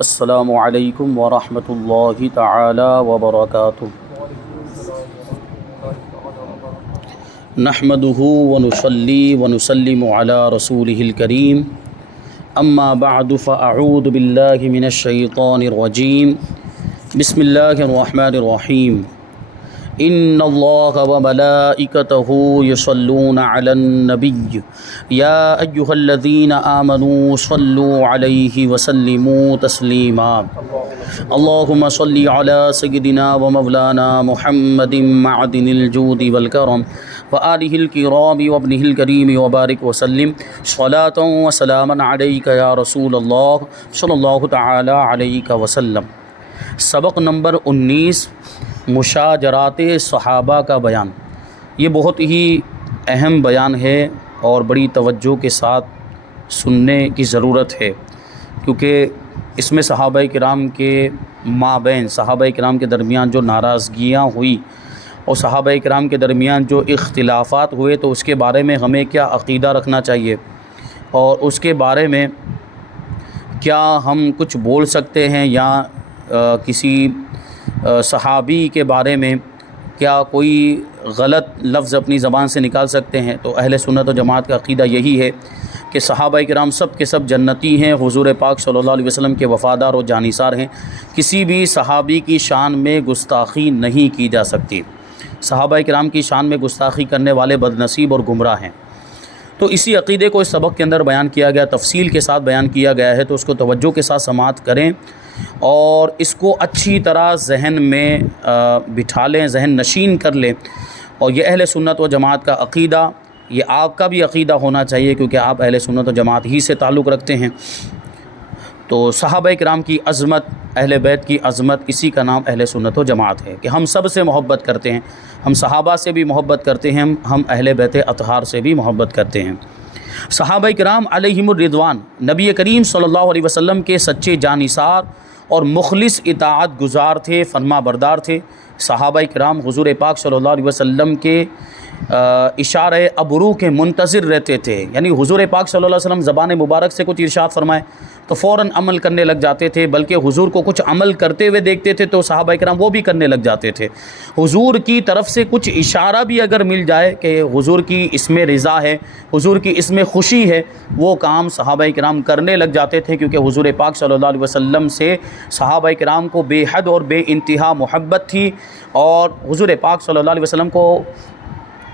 السلام علیکم ورحمۃ اللہ تعالی وبرکاتہ۔ نحمدہ ونصلی ونسلم علی رسولہ الکریم، اما بعد فاعوذ باللہ من الشیطان الرجیم، بسم اللہ الرحمن الرحیم۔ ان اللہ وملائکتہ یصلون علی النبی یا ایہا الذین آمنوا صلوا علیہ وسلموا تسلیما۔ اللہم صلی علی سیدنا ومولانا محمد معدن الجود والکرم وآلہ الکرام وابنہ الکریم وبارک وسلم صلاۃ وسلاما علیک یا رسول اللہ صلی اللہ تعالی علیہ وسلم۔ سبق نمبر 19، مشاجرات صحابہ کا بیان۔ یہ بہت ہی اہم بیان ہے اور بڑی توجہ کے ساتھ سننے کی ضرورت ہے، کیونکہ اس میں صحابہ کرام کے مابین، صحابہ کرام کے درمیان جو ناراضگیاں ہوئی اور صحابہ کرام کے درمیان جو اختلافات ہوئے، تو اس کے بارے میں ہمیں کیا عقیدہ رکھنا چاہیے اور اس کے بارے میں کیا ہم کچھ بول سکتے ہیں، یا کسی صحابی کے بارے میں کیا کوئی غلط لفظ اپنی زبان سے نکال سکتے ہیں۔ تو اہل سنت و جماعت کا عقیدہ یہی ہے کہ صحابہ کرام سب کے سب جنتی ہیں، حضور پاک صلی اللہ علیہ وسلم کے وفادار و جانثار ہیں، کسی بھی صحابی کی شان میں گستاخی نہیں کی جا سکتی۔ صحابہ کرام کی شان میں گستاخی کرنے والے بدنصیب اور گمراہ ہیں۔ تو اسی عقیدے کو اس سبق کے اندر بیان کیا گیا، تفصیل کے ساتھ بیان کیا گیا ہے، تو اس کو توجہ کے ساتھ سماعت کریں اور اس کو اچھی طرح ذہن میں بٹھا لیں، ذہن نشین کر لیں۔ اور یہ اہل سنت و جماعت کا عقیدہ، یہ آپ کا بھی عقیدہ ہونا چاہیے، کیونکہ آپ اہل سنت و جماعت ہی سے تعلق رکھتے ہیں۔ تو صحابہ کرام کی عظمت، اہل بیت کی عظمت، اسی کا نام اہل سنت و جماعت ہے کہ ہم سب سے محبت کرتے ہیں، ہم صحابہ سے بھی محبت کرتے ہیں، ہم اہل بیت اطہار سے بھی محبت کرتے ہیں۔ صحابہ کرام علیہم الرضوان نبی کریم صلی اللہ علیہ وسلم کے سچے جانثار اور مخلص اطاعت گزار تھے، فرما بردار تھے۔ صحابہ کرام حضور پاک صلی اللہ علیہ وسلم کے اشارہ ابرو کے منتظر رہتے تھے، یعنی حضور پاک صلی اللہ علیہ وسلم زبان مبارک سے کچھ ارشاد فرمائے تو فوراً عمل کرنے لگ جاتے تھے، بلکہ حضور کو کچھ عمل کرتے ہوئے دیکھتے تھے تو صحابہ کرام وہ بھی کرنے لگ جاتے تھے۔ حضور کی طرف سے کچھ اشارہ بھی اگر مل جائے کہ حضور کی اس میں رضا ہے، حضور کی اس میں خوشی ہے، وہ کام صحابہ کرام کرنے لگ جاتے تھے، کیونکہ حضور پاک صلی اللہ علیہ وسلم سے صحابہ کرام کو بے حد اور بے انتہا محبت تھی، اور حضور پاک صلی اللہ علیہ وسلم کو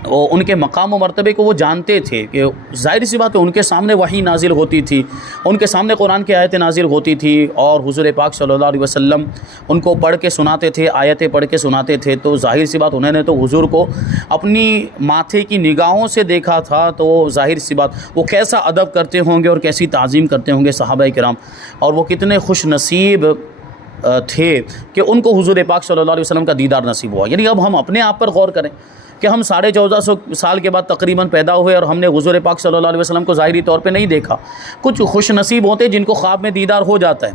ان کے مقام و مرتبے کو وہ جانتے تھے کہ ظاہر سی بات ہے ان کے سامنے وحی نازل ہوتی تھی، ان کے سامنے قرآن کی آیتیں نازل ہوتی تھی، اور حضور پاک صلی اللہ علیہ وسلم ان کو پڑھ کے سناتے تھے، آیتیں پڑھ کے سناتے تھے، تو ظاہر سی بات انہوں نے تو حضور کو اپنی ماتھے کی نگاہوں سے دیکھا تھا، تو ظاہر سی بات وہ کیسا ادب کرتے ہوں گے اور کیسی تعظیم کرتے ہوں گے صحابہ کرام، اور وہ کتنے خوش نصیب تھے کہ ان کو حضور پاک صلی اللہ علیہ وسلم کا دیدار نصیب ہوا۔ یعنی اب ہم اپنے آپ پر غور کریں کہ ہم 1450 سال کے بعد تقریباً پیدا ہوئے اور ہم نے حضور پاک صلی اللہ علیہ وسلم کو ظاہری طور پہ نہیں دیکھا۔ کچھ خوش نصیب ہوتے جن کو خواب میں دیدار ہو جاتا ہے،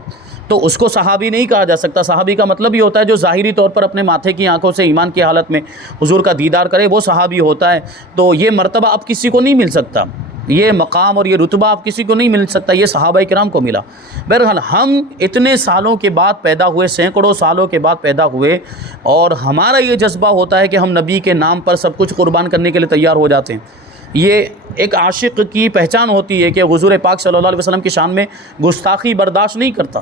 تو اس کو صحابی نہیں کہا جا سکتا۔ صحابی کا مطلب یہ ہوتا ہے جو ظاہری طور پر اپنے ماتھے کی آنکھوں سے ایمان کی حالت میں حضور کا دیدار کرے، وہ صحابی ہوتا ہے۔ تو یہ مرتبہ اب کسی کو نہیں مل سکتا، یہ مقام اور یہ رتبہ اب کسی کو نہیں مل سکتا، یہ صحابہ کرام کو ملا۔ بہرحال ہم اتنے سالوں کے بعد پیدا ہوئے، سینکڑوں سالوں کے بعد پیدا ہوئے، اور ہمارا یہ جذبہ ہوتا ہے کہ ہم نبی کے نام پر سب کچھ قربان کرنے کے لیے تیار ہو جاتے ہیں۔ یہ ایک عاشق کی پہچان ہوتی ہے کہ حضور پاک صلی اللہ علیہ وسلم کی شان میں گستاخی برداشت نہیں کرتا،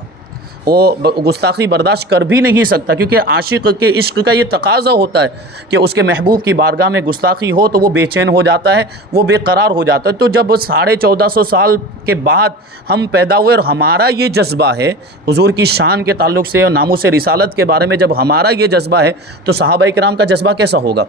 وہ گستاخی برداشت کر بھی نہیں سکتا، کیونکہ عاشق کے عشق کا یہ تقاضا ہوتا ہے کہ اس کے محبوب کی بارگاہ میں گستاخی ہو تو وہ بے چین ہو جاتا ہے، وہ بے قرار ہو جاتا ہے۔ تو جب 1450 سال کے بعد ہم پیدا ہوئے اور ہمارا یہ جذبہ ہے حضور کی شان کے تعلق سے اور ناموس رسالت کے بارے میں، جب ہمارا یہ جذبہ ہے تو صحابہ کرام کا جذبہ کیسا ہوگا،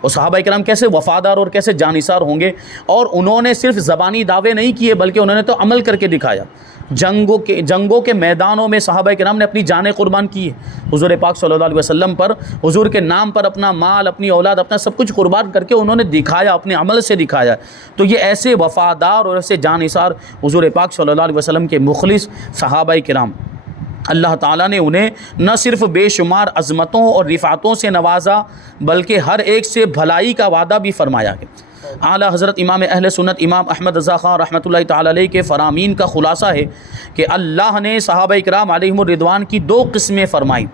اور صحابہ کرام کیسے وفادار اور کیسے جانثار ہوں گے۔ اور انہوں نے صرف زبانی دعوے نہیں کیے، بلکہ انہوں نے تو عمل کر کے دکھایا۔ جنگوں کے میدانوں میں صحابہ کرام نے اپنی جانیں قربان کی ہے حضور پاک صلی اللہ علیہ وسلم پر، حضور کے نام پر اپنا مال، اپنی اولاد، اپنا سب کچھ قربان کر کے انہوں نے دکھایا، اپنے عمل سے دکھایا۔ تو یہ ایسے وفادار اور ایسے جانثار حضور پاک صلی اللہ علیہ وسلم کے مخلص صحابہ کرام، اللہ تعالیٰ نے انہیں نہ صرف بے شمار عظمتوں اور رفعتوں سے نوازا، بلکہ ہر ایک سے بھلائی کا وعدہ بھی فرمایا ہے۔ اعلیٰ حضرت امام اہل سنت امام احمد رضا خان رحمۃ اللہ تعالی علیہ کے فرامین کا خلاصہ ہے کہ اللہ نے صحابہ کرام علیہم الرضوان کی دو قسمیں فرمائیں۔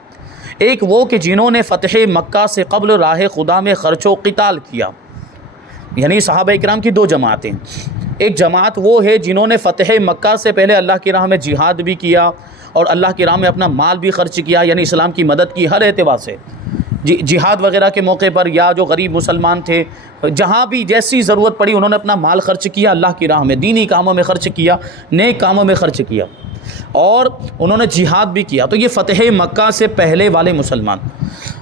ایک وہ کہ جنہوں نے فتح مکہ سے قبل راہ خدا میں خرچ و قتال کیا، یعنی صحابہ کرام کی دو جماعتیں۔ ایک جماعت وہ ہے جنہوں نے فتح مکہ سے پہلے اللہ کی راہ میں جہاد بھی کیا اور اللہ کی راہ میں اپنا مال بھی خرچ کیا، یعنی اسلام کی مدد کی ہر اعتبار سے، جہاد وغیرہ کے موقع پر، یا جو غریب مسلمان تھے جہاں بھی جیسی ضرورت پڑی انہوں نے اپنا مال خرچ کیا اللہ کی راہ میں، دینی کاموں میں خرچ کیا، نیک کاموں میں خرچ کیا، اور انہوں نے جہاد بھی کیا۔ تو یہ فتح مکہ سے پہلے والے مسلمان۔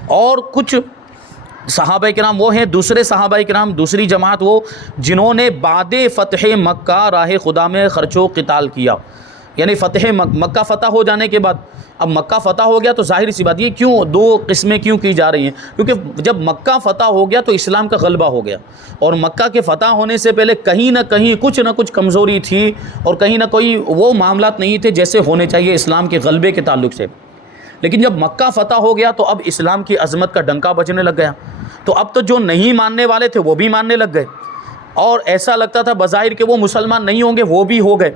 اور کچھ صحابہ کرام وہ ہیں، دوسرے صحابہ کرام، دوسری جماعت وہ جنہوں نے بعد فتح مکہ راہ خدا میں خرچ و قتال کیا، یعنی فتح مکہ فتح ہو جانے کے بعد، اب مکہ فتح ہو گیا تو ظاہر سی بات یہ کیوں دو قسمیں کیوں کی جا رہی ہیں، کیونکہ جب مکہ فتح ہو گیا تو اسلام کا غلبہ ہو گیا، اور مکہ کے فتح ہونے سے پہلے کہیں نہ کہیں کچھ نہ کچھ کمزوری تھی، اور کہیں نہ کوئی وہ معاملات نہیں تھے جیسے ہونے چاہیے اسلام کے غلبے کے تعلق سے۔ لیکن جب مکہ فتح ہو گیا تو اب اسلام کی عظمت کا ڈنکا بجنے لگ گیا، تو اب تو جو نہیں ماننے والے تھے وہ بھی ماننے لگ گئے، اور ایسا لگتا تھا بظاہر کہ وہ مسلمان نہیں ہوں گے وہ بھی ہو گئے۔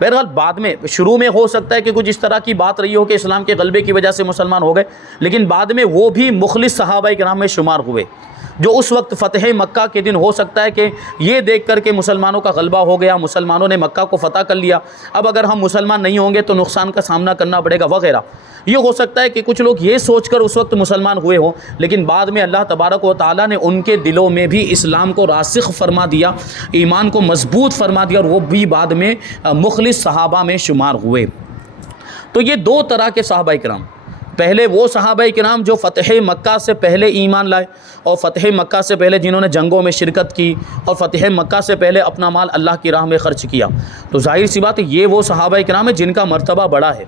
بہرحال بعد میں شروع میں ہو سکتا ہے کہ کچھ اس طرح کی بات رہی ہو کہ اسلام کے غلبے کی وجہ سے مسلمان ہو گئے، لیکن بعد میں وہ بھی مخلص صحابہ کرام میں شمار ہوئے، جو اس وقت فتح مکہ کے دن ہو سکتا ہے کہ یہ دیکھ کر کے مسلمانوں کا غلبہ ہو گیا، مسلمانوں نے مکہ کو فتح کر لیا، اب اگر ہم مسلمان نہیں ہوں گے تو نقصان کا سامنا کرنا پڑے گا وغیرہ۔ یہ ہو سکتا ہے کہ کچھ لوگ یہ سوچ کر اس وقت مسلمان ہوئے ہوں، لیکن بعد میں اللہ تبارک و تعالیٰ نے ان کے دلوں میں بھی اسلام کو راسخ فرما دیا، ایمان کو مضبوط فرما دیا، اور وہ بھی بعد میں مخلص صحابہ میں شمار ہوئے۔ تو یہ دو طرح کے صحابہ کرام، پہلے وہ صحابہ کرام جو فتح مکہ سے پہلے ایمان لائے، اور فتح مکہ سے پہلے جنہوں نے جنگوں میں شرکت کی، اور فتح مکہ سے پہلے اپنا مال اللہ کی راہ میں خرچ کیا۔ تو ظاہر سی بات ہے یہ وہ صحابہ کرام ہیں جن کا مرتبہ بڑا ہے،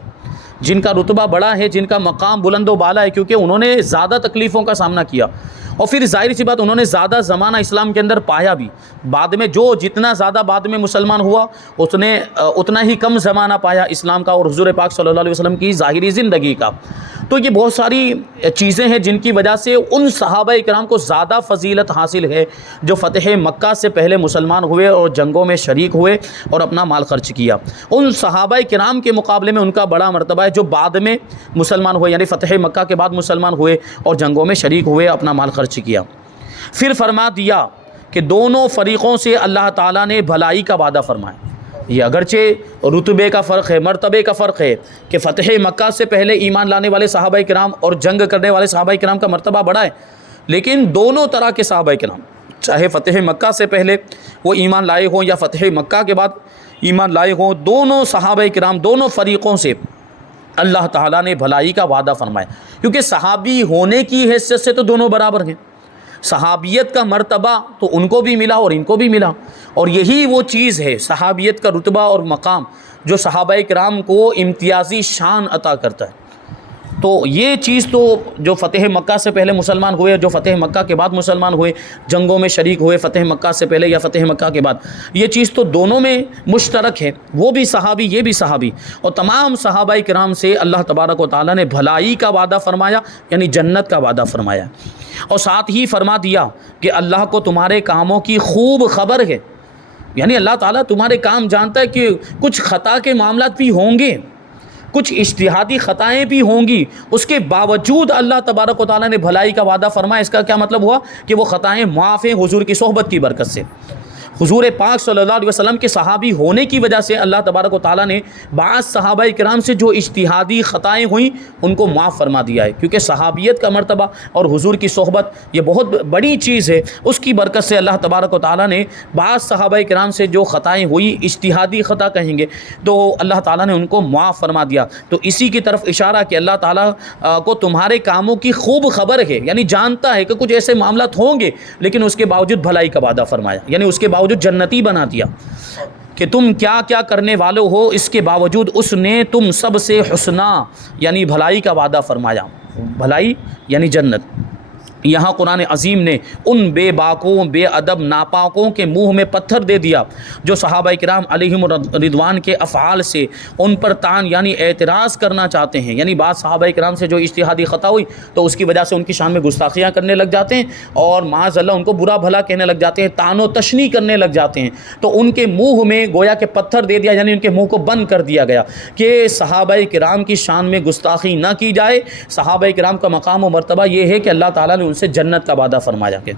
جن کا رتبہ بڑا ہے، جن کا مقام بلند و بالا ہے، کیونکہ انہوں نے زیادہ تکلیفوں کا سامنا کیا، اور پھر ظاہر سی بات انہوں نے زیادہ زمانہ اسلام کے اندر پایا بھی۔ بعد میں جو جتنا زیادہ بعد میں مسلمان ہوا اتنا ہی کم زمانہ پایا اسلام کا اور حضور پاک صلی اللہ علیہ وسلم کی ظاہری زندگی کا۔ تو یہ بہت ساری چیزیں ہیں جن کی وجہ سے ان صحابہ کرام کو زیادہ فضیلت حاصل ہے جو فتح مکہ سے پہلے مسلمان ہوئے اور جنگوں میں شریک ہوئے اور اپنا مال خرچ کیا۔ ان صحابہ کرام کے مقابلے میں ان کا بڑا مرتبہ ہے جو بعد میں مسلمان ہوئے، یعنی فتح مکہ کے بعد مسلمان ہوئے اور جنگوں میں شریک ہوئے، اپنا مال خرچ کیا۔ پھر فرما دیا کہ دونوں فریقوں سے اللہ تعالیٰ نے بھلائی کا وعدہ فرمایا۔ یہ اگرچہ رتبے کا فرق ہے، مرتبے کا فرق ہے کہ فتح مکہ سے پہلے ایمان لانے والے صحابہ کرام اور جنگ کرنے والے صحابہ کرام کا مرتبہ بڑا ہے، لیکن دونوں طرح کے صحابہ کرام، چاہے فتح مکہ سے پہلے وہ ایمان لائے ہوں یا فتح مکہ کے بعد ایمان لائے ہوں، دونوں صحابہ کرام دونوں فریقوں سے اللہ تعالیٰ نے بھلائی کا وعدہ فرمایا، کیونکہ صحابی ہونے کی حیثیت سے تو دونوں برابر ہیں، صحابیت کا مرتبہ تو ان کو بھی ملا اور ان کو بھی ملا، اور یہی وہ چیز ہے صحابیت کا رتبہ اور مقام جو صحابہ کرام کو امتیازی شان عطا کرتا ہے۔ تو یہ چیز تو جو فتح مکہ سے پہلے مسلمان ہوئے، جو فتح مکہ کے بعد مسلمان ہوئے، جنگوں میں شریک ہوئے فتح مکہ سے پہلے یا فتح مکہ کے بعد، یہ چیز تو دونوں میں مشترک ہے، وہ بھی صحابی یہ بھی صحابی، اور تمام صحابہ کرام سے اللہ تبارک و تعالیٰ نے بھلائی کا وعدہ فرمایا، یعنی جنت کا وعدہ فرمایا، اور ساتھ ہی فرما دیا کہ اللہ کو تمہارے کاموں کی خوب خبر ہے، یعنی اللہ تعالیٰ تمہارے کام جانتا ہے کہ کچھ خطا کے معاملات بھی ہوں گے، کچھ اجتہادی خطائیں بھی ہوں گی، اس کے باوجود اللہ تبارک و تعالیٰ نے بھلائی کا وعدہ فرمایا۔ اس کا کیا مطلب ہوا کہ وہ خطائیں معاف ہیں حضور کی صحبت کی برکت سے، حضور پاک صلی اللہ علیہ وسلم کے صحابی ہونے کی وجہ سے اللہ تبارک و تعالیٰ نے بعض صحابہ کرام سے جو اجتہادی خطائیں ہوئیں ان کو معاف فرما دیا ہے، کیونکہ صحابیت کا مرتبہ اور حضور کی صحبت یہ بہت بڑی چیز ہے، اس کی برکت سے اللہ تبارک و تعالیٰ نے بعض صحابہ کرام سے جو خطائیں ہوئی، اجتہادی خطا کہیں گے، تو اللہ تعالیٰ نے ان کو معاف فرما دیا۔ تو اسی کی طرف اشارہ کہ اللہ تعالیٰ کو تمہارے کاموں کی خوب خبر ہے، یعنی جانتا ہے کہ کچھ ایسے معاملات ہوں گے، لیکن اس کے باوجود بھلائی کا وعدہ فرمایا، یعنی اس کے باوجود جنتی بنا دیا کہ تم کیا کیا کرنے والے ہو، اس کے باوجود اس نے تم سب سے حسنا یعنی بھلائی کا وعدہ فرمایا، بھلائی یعنی جنت۔ یہاں قرآن عظیم نے ان بے باکوں بے ادب ناپاکوں کے منہ میں پتھر دے دیا جو صحابہ کرام علیہم رضوان کے افعال سے ان پر طعن یعنی اعتراض کرنا چاہتے ہیں. یعنی بعض صحابہ کرام سے جو اجتہادی خطا ہوئی تو اس کی وجہ سے ان کی شان میں گستاخیاں کرنے لگ جاتے ہیں اور معاذ اللہ ان کو برا بھلا کہنے لگ جاتے ہیں, طعن و تشنیع کرنے لگ جاتے ہیں. تو ان کے منہ میں گویا کہ پتھر دے دیا, یعنی ان کے منہ کو بند کر دیا گیا کہ صحابہ کرام کی شان میں گستاخی نہ کی جائے. صحابہ کرام کا مقام و مرتبہ یہ ہے کہ اللہ تعالیٰ نے ان سے جنت کا وعدہ فرمایا کہ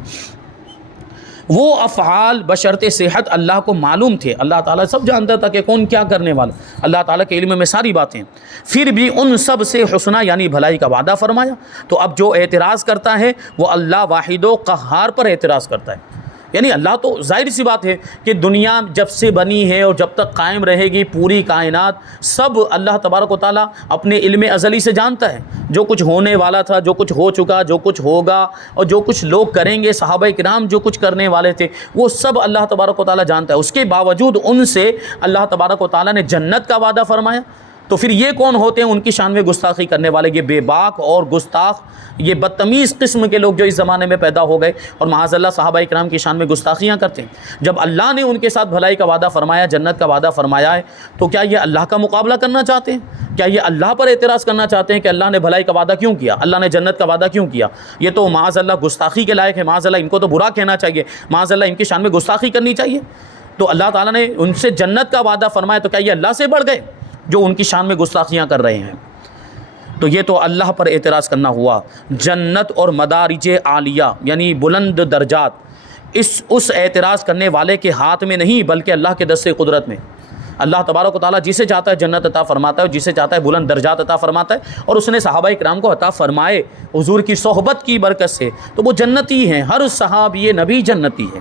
وہ افعال بشرط صحت اللہ کو معلوم تھے. اللہ تعالیٰ سب جانتا تھا کہ کون کیا کرنے والا, اللہ تعالیٰ کے علم میں ساری باتیں. پھر بھی ان سب سے حسنہ یعنی بھلائی کا وعدہ فرمایا. تو اب جو اعتراض کرتا ہے وہ اللہ واحد و قہار پر اعتراض کرتا ہے. یعنی اللہ تو ظاہر سی بات ہے کہ دنیا جب سے بنی ہے اور جب تک قائم رہے گی پوری کائنات سب اللہ تبارک و تعالیٰ اپنے علم ازلی سے جانتا ہے. جو کچھ ہونے والا تھا, جو کچھ ہو چکا, جو کچھ ہوگا اور جو کچھ لوگ کریں گے, صحابہ کرام جو کچھ کرنے والے تھے وہ سب اللہ تبارک و تعالیٰ جانتا ہے. اس کے باوجود ان سے اللہ تبارک و تعالیٰ نے جنت کا وعدہ فرمایا. تو پھر یہ کون ہوتے ہیں ان کی شان میں گستاخی کرنے والے؟ یہ بے باک اور گستاخ, یہ بدتمیز قسم کے لوگ جو اس زمانے میں پیدا ہو گئے اور معاذ اللہ صحابہ اکرام کی شان میں گستاخیاں کرتے ہیں. جب اللہ نے ان کے ساتھ بھلائی کا وعدہ فرمایا, جنت کا وعدہ فرمایا ہے, تو کیا یہ اللہ کا مقابلہ کرنا چاہتے ہیں؟ کیا یہ اللہ پر اعتراض کرنا چاہتے ہیں کہ اللہ نے بھلائی کا وعدہ کیوں کیا, اللہ نے جنت کا وعدہ کیوں کیا؟ یہ تو معاذ اللہ گستاخی کے لائق ہے. معاذ اللہ ان کو تو برا کہنا چاہیے, معاذ اللہ ان کی شان میں گستاخی کرنی چاہیے. تو اللہ تعالیٰ نے ان سے جنت کا وعدہ فرمایا, تو کیا یہ اللہ سے بڑھ گئے جو ان کی شان میں گستاخیاں کر رہے ہیں؟ تو یہ تو اللہ پر اعتراض کرنا ہوا. جنت اور مدارج عالیہ یعنی بلند درجات اس اعتراض کرنے والے کے ہاتھ میں نہیں بلکہ اللہ کے دست قدرت میں. اللہ تبارک و تعالیٰ جسے چاہتا ہے جنت عطا فرماتا ہے اور جسے چاہتا ہے بلند درجات عطا فرماتا ہے, اور اس نے صحابہ کرام کو عطا فرمائے حضور کی صحبت کی برکت سے, تو وہ جنتی ہیں. ہر صحابی نبی جنتی ہے.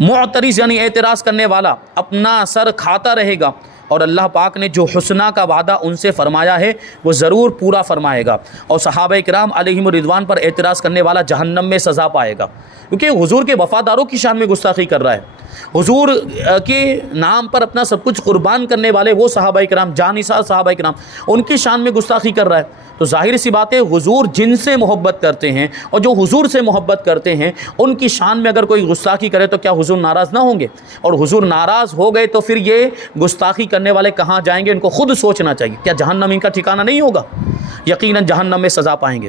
معترض یعنی اعتراض کرنے والا اپنا سر کھاتا رہے گا, اور اللہ پاک نے جو حسنہ کا وعدہ ان سے فرمایا ہے وہ ضرور پورا فرمائے گا. اور صحابہ کرام علیہم الرضوان پر اعتراض کرنے والا جہنم میں سزا پائے گا, کیونکہ حضور کے وفاداروں کی شان میں گستاخی کر رہا ہے. حضور کے نام پر اپنا سب کچھ قربان کرنے والے وہ صحابہ کرام, جانثار صحابہ کرام, ان کی شان میں گستاخی کر رہا ہے. تو ظاہر سی بات ہے حضور جن سے محبت کرتے ہیں اور جو حضور سے محبت کرتے ہیں ان کی شان میں اگر کوئی گستاخی کرے تو کیا حضور ناراض نہ ہوں گے؟ اور حضور ناراض ہو گئے تو پھر یہ گستاخی کرنے والے کہاں جائیں گے؟ ان کو خود سوچنا چاہیے. کیا جہنم ان کا ٹھکانہ نہیں ہوگا؟ یقیناً جہنم میں سزا پائیں گے.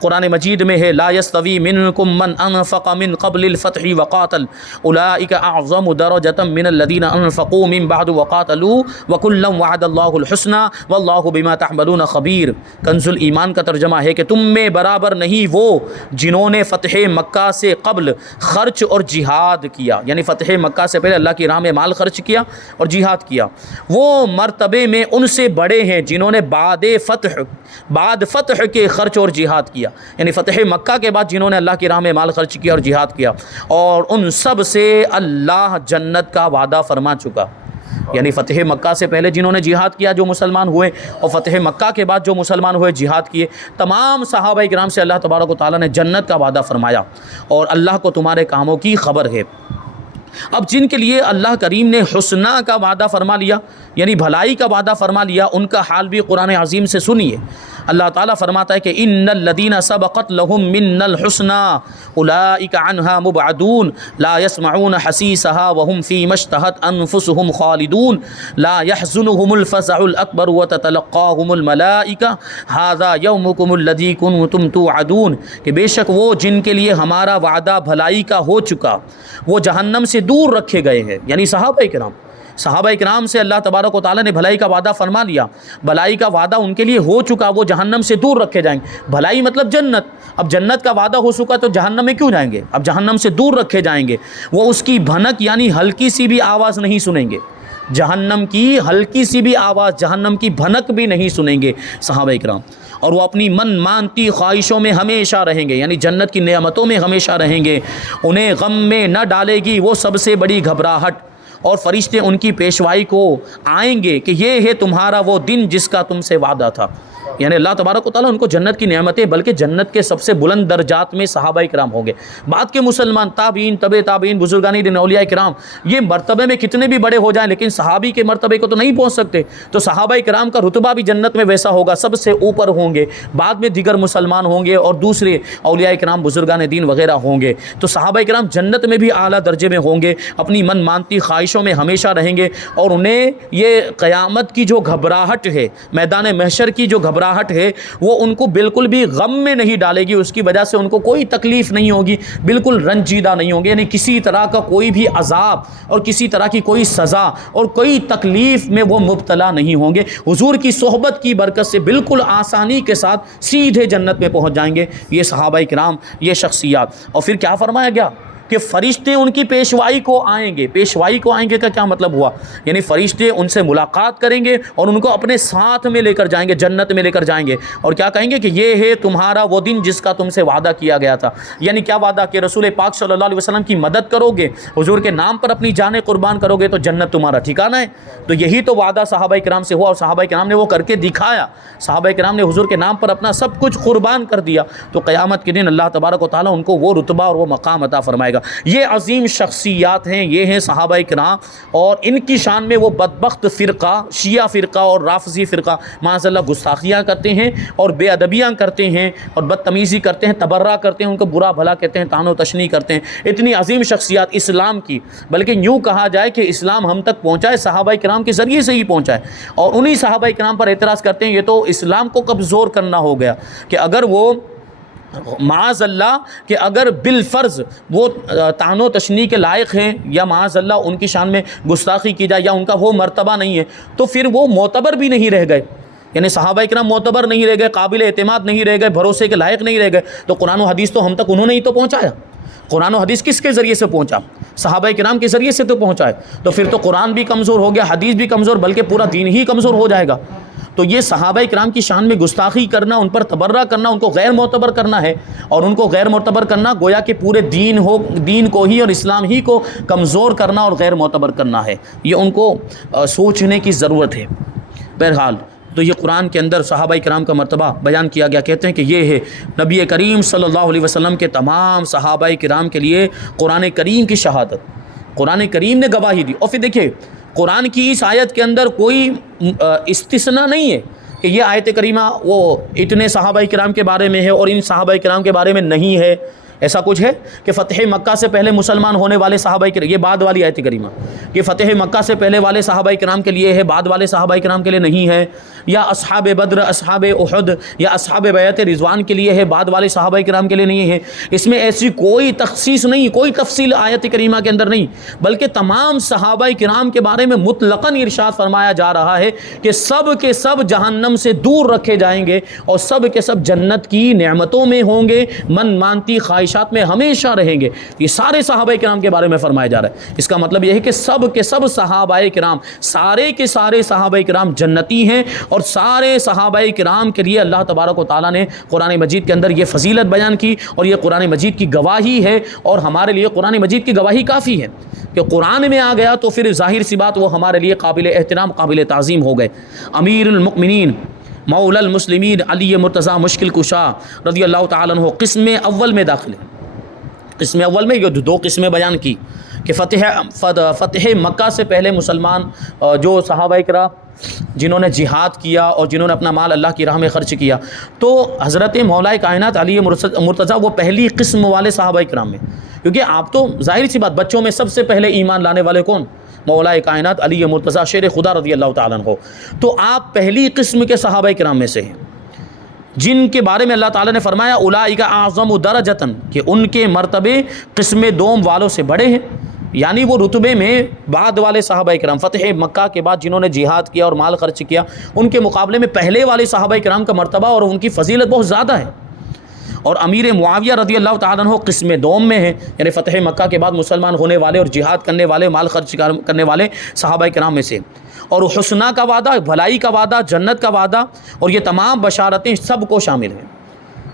قرآن مجید میں ہے لا یستوی منکم من انفق من قبل الفتح وقاتل اولئک اعظم درجۃ من الذین انفقوا من بعد وقاتلوا وکلا وعد اللہ الحسنى واللہ بما تعملون خبیر. کنز ایمان کا ترجمہ ہے کہ تم میں برابر نہیں وہ جنہوں نے فتح مکہ سے قبل خرچ اور جہاد کیا, یعنی فتح مکہ سے پہلے اللہ کی راہ میں مال خرچ کیا اور جہاد کیا, وہ مرتبے میں ان سے بڑے ہیں جنہوں نے بعد فتح کے خرچ اور جہاد کیا. یعنی فتح مکہ کے بعد جنہوں نے اللہ کی راہ میں مال خرچ کیا اور جہاد کیا, اور ان سب سے اللہ جنت کا وعدہ فرما چکا. یعنی فتح مکہ سے پہلے جنہوں نے جہاد کیا جو مسلمان ہوئے, اور فتح مکہ کے بعد جو مسلمان ہوئے جہاد کیے, تمام صحابہ کرام سے اللہ تبارک و تعالیٰ نے جنت کا وعدہ فرمایا, اور اللہ کو تمہارے کاموں کی خبر ہے. اب جن کے لیے اللہ کریم نے حسنہ کا وعدہ فرما لیا یعنی بھلائی کا وعدہ فرما لیا, ان کا حال بھی قرآن عظیم سے سنیے. اللہ تعالیٰ فرماتا ہے کہ ان الذین سبقت لهم منا الحسنى اولئک عنها مبعدون لا يسمعون حسیسها وهم فيما اشتهت انفسهم خالدون لا يحزنهم الفزع الاکبر وتتلقاهم الملائکہ هذا یومکم الذی کنتم توعدون. کہ بے شک وہ جن کے لیے ہمارا وعدہ بھلائی کا ہو چکا وہ جہنم سے دور رکھے گئے ہیں. یعنی صحابہ کرام سے اللہ تبارک و تعالیٰ نے بھلائی کا وعدہ فرما لیا, بھلائی کا وعدہ ان کے لیے ہو چکا, وہ جہنم سے دور رکھے جائیں گے. بھلائی مطلب جنت. اب جنت کا وعدہ ہو چکا تو جہنم میں کیوں جائیں گے؟ اب جہنم سے دور رکھے جائیں گے. وہ اس کی بھنک یعنی ہلکی سی بھی آواز نہیں سنیں گے. جہنم کی ہلکی سی بھی آواز, جہنم کی بھنک بھی نہیں سنیں گے صحابہ کرام. اور وہ اپنی من مانتی خواہشوں میں ہمیشہ رہیں گے, یعنی جنت کی نعمتوں میں ہمیشہ رہیں گے. انہیں غم میں نہ ڈالے گی وہ سب سے بڑی گھبراہٹ, اور فرشتے ان کی پیشوائی کو آئیں گے کہ یہ ہے تمہارا وہ دن جس کا تم سے وعدہ تھا. یعنی اللہ تبارک و تعالیٰ ان کو جنت کی نعمتیں بلکہ جنت کے سب سے بلند درجات میں صحابہ کرام ہوں گے. بعد کے مسلمان تابعین طبع تابعین بزرگان دین اولیاء کرام یہ مرتبے میں کتنے بھی بڑے ہو جائیں لیکن صحابی کے مرتبے کو تو نہیں پہنچ سکتے. تو صحابہ کرام کا رتبہ بھی جنت میں ویسا ہوگا, سب سے اوپر ہوں گے. بعد میں دیگر مسلمان ہوں گے اور دوسرے اولیاء کرام بزرگان دین وغیرہ ہوں گے. تو صحابہ کرام جنت میں بھی اعلیٰ درجے میں ہوں گے, اپنی من مانتی خواہشوں میں ہمیشہ رہیں گے اور انہیں یہ قیامت کی جو گھبراہٹ ہے, میدان محشر کی جو گھبراہٹ ہے وہ ان کو بالکل بھی غم میں نہیں ڈالے گی. اس کی وجہ سے ان کو کوئی تکلیف نہیں ہوگی, بالکل رنجیدہ نہیں ہوں گے. یعنی کسی طرح کا کوئی بھی عذاب اور کسی طرح کی کوئی سزا اور کوئی تکلیف میں وہ مبتلا نہیں ہوں گے. حضور کی صحبت کی برکت سے بالکل آسانی کے ساتھ سیدھے جنت میں پہنچ جائیں گے یہ صحابہ کرام, یہ شخصیات. اور پھر کیا فرمایا گیا کہ فرشتے ان کی پیشوائی کو آئیں گے. پیشوائی کو آئیں گے کا کیا مطلب ہوا؟ یعنی فرشتے ان سے ملاقات کریں گے اور ان کو اپنے ساتھ میں لے کر جائیں گے, جنت میں لے کر جائیں گے اور کیا کہیں گے کہ یہ ہے تمہارا وہ دن جس کا تم سے وعدہ کیا گیا تھا. یعنی کیا وعدہ کہ رسول پاک صلی اللہ علیہ وسلم کی مدد کرو گے, حضور کے نام پر اپنی جانیں قربان کرو گے تو جنت تمہارا ٹھکانہ ہے. تو یہی تو وعدہ صحابہ کرام سے ہوا اور صحابہ کرام نے وہ کر کے دکھایا. صحابہ کرام نے حضور کے نام پر اپنا سب کچھ قربان کر دیا. تو قیامت کے دن اللہ تبارک و تعالیٰ ان کو وہ رتبہ اور وہ مقام عطا فرمائے گا. یہ عظیم شخصیات ہیں, یہ ہیں صحابہ کرام. اور ان کی شان میں وہ بدبخت فرقہ شیعہ فرقہ اور رافضی فرقہ معاذ اللہ گستاخیاں کرتے ہیں اور بے ادبیاں کرتے ہیں اور بدتمیزی کرتے ہیں, تبرہ کرتے ہیں, ان کو برا بھلا کہتے ہیں, طعن و تشنیع کرتے ہیں. اتنی عظیم شخصیات اسلام کی, بلکہ یوں کہا جائے کہ اسلام ہم تک پہنچا ہے صحابہ کرام کے ذریعے سے ہی پہنچا ہے. اور انہی صحابہ کرام پر اعتراض کرتے ہیں یہ تو اسلام کو کمزور کرنا ہو گیا کہ اگر وہ معاذ اللہ کہ اگر بالفرض وہ طعن و تشنیع کے لائق ہیں یا معاذ اللہ ان کی شان میں گستاخی کی جائے یا ان کا وہ مرتبہ نہیں ہے تو پھر وہ معتبر بھی نہیں رہ گئے. یعنی صحابہ کرام معتبر نہیں رہ گئے, قابل اعتماد نہیں رہ گئے, بھروسے کے لائق نہیں رہ گئے. تو قرآن و حدیث تو ہم تک انہوں نے ہی تو پہنچایا. قرآن و حدیث کس کے ذریعے سے پہنچا؟ صحابہ کرام کے ذریعے سے تو پہنچا ہے. تو پھر تو قرآن بھی کمزور ہو گیا, حدیث بھی کمزور, بلکہ پورا دین ہی کمزور ہو جائے گا. تو یہ صحابہ کرام کی شان میں گستاخی کرنا, ان پر تبرہ کرنا, ان کو غیر معتبر کرنا ہے. اور ان کو غیر معتبر کرنا گویا کہ پورے دین کو ہی اور اسلام ہی کو کمزور کرنا اور غیر معتبر کرنا ہے. یہ ان کو سوچنے کی ضرورت ہے. بہرحال تو یہ قرآن کے اندر صحابہ کرام کا مرتبہ بیان کیا گیا. کہتے ہیں کہ یہ ہے نبی کریم صلی اللہ علیہ وسلم کے تمام صحابہ کرام کے لیے قرآن کریم کی شہادت, قرآن کریم نے گواہی دی. اور پھر دیکھیے قرآن کی اس آیت کے اندر کوئی استثناء نہیں ہے کہ یہ آیت کریمہ وہ اتنے صحابہ کرام کے بارے میں ہے اور ان صحابہ کرام کے بارے میں نہیں ہے. ایسا کچھ ہے کہ فتح مکہ سے پہلے مسلمان ہونے والے صحابہ کرام, یہ بعد والی آیت کریمہ کہ فتح مکہ سے پہلے والے صحابہ کرام کے لیے ہے, بعد والے صحابہ کرام کے لیے نہیں ہے. یا اصحاب بدر, اصحاب احد یا اصحاب بیعت رضوان کے لیے ہے, بعد والے صحابہ کرام کے لیے نہیں ہے. اس میں ایسی کوئی تخصیص نہیں, کوئی تفصیل آیت کریمہ کے اندر نہیں, بلکہ تمام صحابہ کرام کے بارے میں مطلقاً ارشاد فرمایا جا رہا ہے کہ سب کے سب جہنم سے دور رکھے جائیں گے اور سب کے سب جنت کی نعمتوں میں ہوں گے, من مانتی خواہشات میں ہمیشہ رہیں گے. یہ سارے صحابہ کرام کے بارے میں فرمایا جا رہا ہے. اس کا مطلب یہ ہے کہ سب کے سب صحابہ کرام, سارے کے سارے صحابہ کرام جنتی ہیں اور سارے صحابہ کرام کے لیے اللہ تبارک و تعالیٰ نے قرآن مجید کے اندر یہ فضیلت بیان کی اور یہ قرآن مجید کی گواہی ہے. اور ہمارے لیے قرآن مجید کی گواہی کافی ہے کہ قرآن میں آ گیا تو پھر ظاہر سی بات وہ ہمارے لیے قابل احترام, قابل تعظیم ہو گئے. امیر المؤمنین مولا المسلمین علی مرتضیٰ مشکل کشا رضی اللہ تعالیٰ عنہ قسم اول میں داخل ہے. قسم اول میں یہ دو قسمیں بیان کی کہ فتح مکہ سے پہلے مسلمان جو صحابہ کرام جنہوں نے جہاد کیا اور جنہوں نے اپنا مال اللہ کی راہ میں خرچ کیا, تو حضرت مولا کائنات علی مرتضیٰ وہ پہلی قسم والے صحابہ کرام میں, کیونکہ آپ تو ظاہر سی بات بچوں میں سب سے پہلے ایمان لانے والے کون؟ مولا کائنات علی مرتضیٰ شیر خدا رضی اللہ تعالیٰ عنہ. تو آپ پہلی قسم کے صحابہ کرام میں سے ہیں جن کے بارے میں اللہ تعالیٰ نے فرمایا اولئک اعظم درجۃ کہ ان کے مرتبے قسم دوم والوں سے بڑے ہیں. یعنی وہ رتبے میں بعد والے صحابہ کرام فتح مکہ کے بعد جنہوں نے جہاد کیا اور مال خرچ کیا ان کے مقابلے میں پہلے والے صحابہ کرام کا مرتبہ اور ان کی فضیلت بہت زیادہ ہے. اور امیر معاویہ رضی اللہ تعالیٰ عنہ قسم دوم میں ہیں, یعنی فتح مکہ کے بعد مسلمان ہونے والے اور جہاد کرنے والے, مال خرچ کرنے والے صحابہ کرام میں سے. اور حسنہ کا وعدہ, بھلائی کا وعدہ, جنت کا وعدہ اور یہ تمام بشارتیں سب کو شامل ہیں.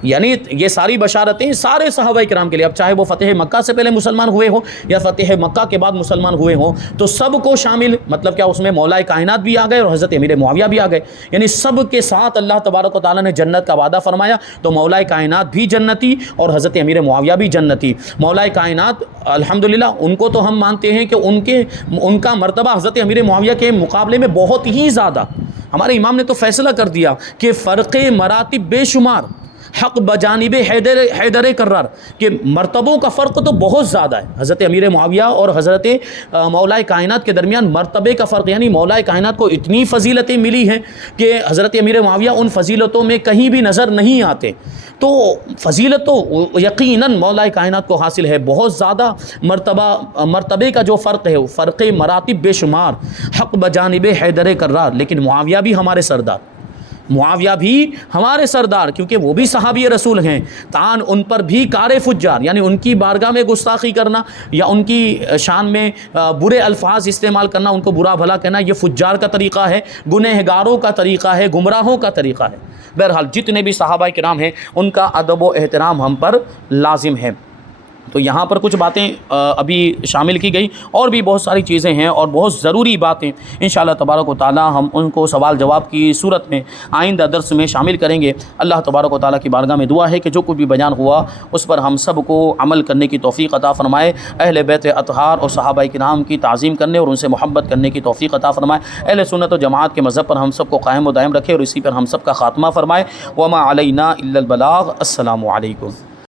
یعنی یہ ساری بشارتیں سارے صحابہ کرام کے لیے، اب چاہے وہ فتح مکہ سے پہلے مسلمان ہوئے ہوں یا فتح مکہ کے بعد مسلمان ہوئے ہوں، تو سب کو شامل، مطلب کیا اس میں مولا کائنات بھی آ گئے اور حضرت امیر معاویہ بھی آ گئے، یعنی سب کے ساتھ اللہ تبارک و تعالیٰ نے جنت کا وعدہ فرمایا، تو مولا کائنات بھی جنتی اور حضرت امیر معاویہ بھی جنتی۔ مولا کائنات الحمدللہ ان کو تو ہم مانتے ہیں کہ ان کا مرتبہ حضرت امیر معاویہ کے مقابلے میں بہت ہی زیادہ، ہمارے امام نے تو فیصلہ کر دیا کہ فرق مراتب بے شمار، حق بجانب حیدر کرار، کہ مرتبوں کا فرق تو بہت زیادہ ہے۔ حضرت امیر معاویہ اور حضرت مولا کائنات کے درمیان مرتبے کا فرق، یعنی مولا کائنات کو اتنی فضیلتیں ملی ہیں کہ حضرت امیر معاویہ ان فضیلتوں میں کہیں بھی نظر نہیں آتے، تو فضیلت تو یقیناً مولا کائنات کو حاصل ہے، بہت زیادہ مرتبے کا جو فرق ہے وہ فرق مراتب بے شمار، حق بجانب حیدر کرار، لیکن معاویہ بھی ہمارے سردار، کیونکہ وہ بھی صحابی رسول ہیں، تان ان پر بھی کار فجار، یعنی ان کی بارگاہ میں گستاخی کرنا یا ان کی شان میں برے الفاظ استعمال کرنا، ان کو برا بھلا کہنا، یہ فجار کا طریقہ ہے، گنہگاروں کا طریقہ ہے، گمراہوں کا طریقہ ہے۔ بہرحال جتنے بھی صحابہ کرام ہیں ان کا ادب و احترام ہم پر لازم ہے۔ تو یہاں پر کچھ باتیں ابھی شامل کی گئی، اور بھی بہت ساری چیزیں ہیں اور بہت ضروری باتیں، انشاءاللہ تبارک و تعالی ہم ان کو سوال جواب کی صورت میں آئندہ درس میں شامل کریں گے۔ اللہ تبارک و تعالی کی بارگاہ میں دعا ہے کہ جو کچھ بھی بیان ہوا اس پر ہم سب کو عمل کرنے کی توفیق عطا فرمائے، اہل بیت اطہار اور صحابہ کرام کی تعظیم کرنے اور ان سے محبت کرنے کی توفیق عطا فرمائے، اہل سنت و جماعت کے مذہب پر ہم سب کو قائم و دائم رکھے اور اسی پر ہم سب کا خاتمہ فرمائے۔ وما علینا الا البلاغ۔ السلام علیکم۔